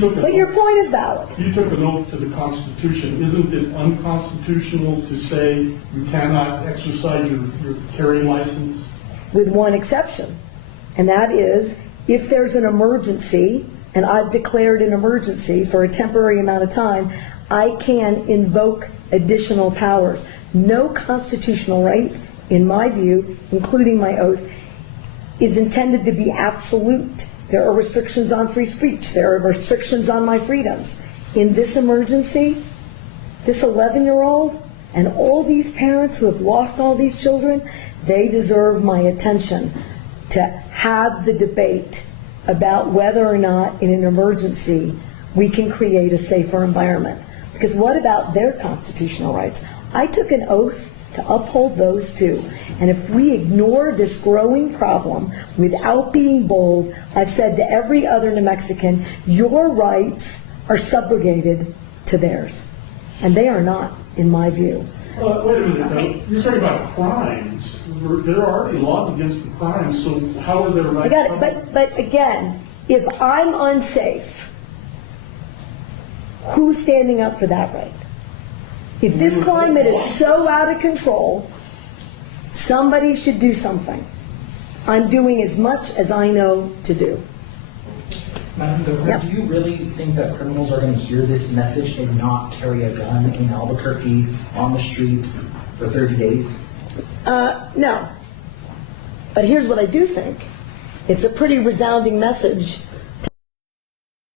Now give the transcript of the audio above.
But your point is valid. You took an oath to the Constitution. Isn't it unconstitutional to say you cannot exercise your carrying license? With one exception, and that is if there's an emergency, and I've declared an emergency for a temporary amount of time, I can invoke additional powers. No constitutional right, in my view, including my oath, is intended to be absolute. There are restrictions on free speech. There are restrictions on my freedoms. In this emergency, this 11-year-old and all these parents who have lost all these children, they deserve my attention to have the debate about whether or not in an emergency we can create a safer environment. Because what about their constitutional rights? I took an oath to uphold those too. And if we ignore this growing problem without being bold, I've said to every other New Mexican, your rights are subrogated to theirs. And they are not, in my view. Wait a minute, though. You're talking about crimes. There are already laws against the crimes, so how are their rights? I got it, but again, if I'm unsafe, who's standing up for that right? If this climate is so out of control, somebody should do something. I'm doing as much as I know to do. Madam Governor, Yep. do you really think that criminals are going to hear this message and not carry a gun in Albuquerque on the streets for 30 days? No. But here's what I do think. It's a pretty resounding message